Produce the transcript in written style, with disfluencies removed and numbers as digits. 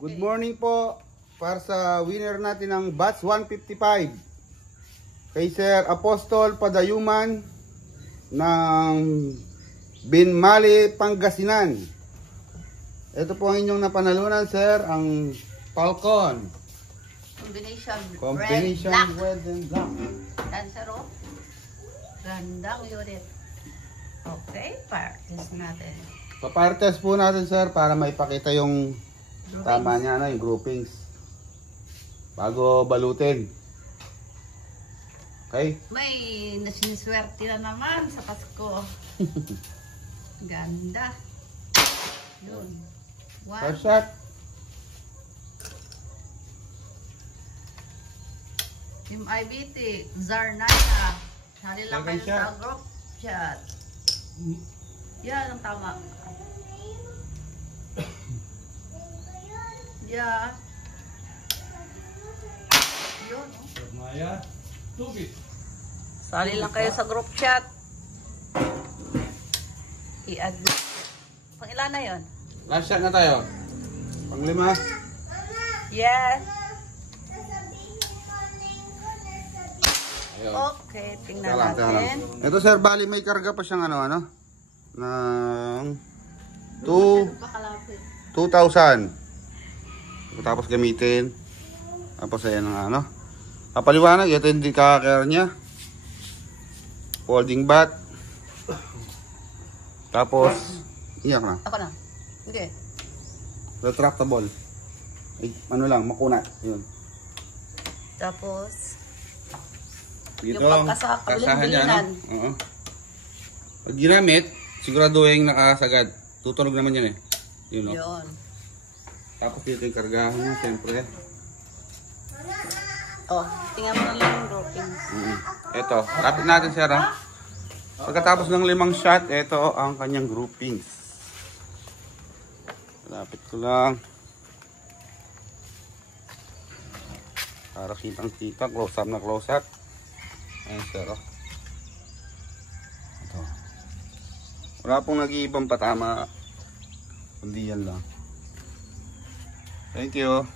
Good morning po para sa winner natin ng batch 155 kay Sir Apostol Padayuman ng Binmali, Pangasinan. Ito po ang inyong napanalunan, sir, ang Falcon Combination Red and Black. Dansero. Gandang unit. Okay, practice natin. Papartes po natin, sir, para maipakita yung tama niya na, yung groupings bago balutin. Okay? May nasiniswerte na naman sa Pasko. Ganda. Yun. First shot. Team IBT, Zarnaya. Sali lang Second kayo shot. sa group chat. Yan ang tama. Yeah. Yun. Maya, tubig. Sali lang kayo sa group chat. I-add. Pang ilan na yun? Last shot na tayo. Pang-5. Yes. Ayun. Okay, tingnan Teka lang. natin. Ito, sir, bali may karga pa siyang ng 2,000. Tapos gamitin. Tapos ayan ang kapaliwanag. Ito yung decalker niya. Folding bat. Tapos iyak na. Ako na. Hindi. Retractable. Ay, makunat. Yun. Tapos, Dito yung pagkasahan niya, Oo. Pag ginamit, siguraduhin nakasagad. Tutunog naman yan eh. Yun, no? yun. Tapos dito yung kargahan niya, siyempre. Oh, tingnan mo na lang yung groupings. Ito, kapit natin, sir, ha? Pagkatapos ng 5 shot, ito ang kanyang groupings. Lapit ko lang. Para kitang-kita, close up na close up. Ayan, sir, oh. Ito. Wala pong nag-iibang patama. Kundi yan lang. Thank you.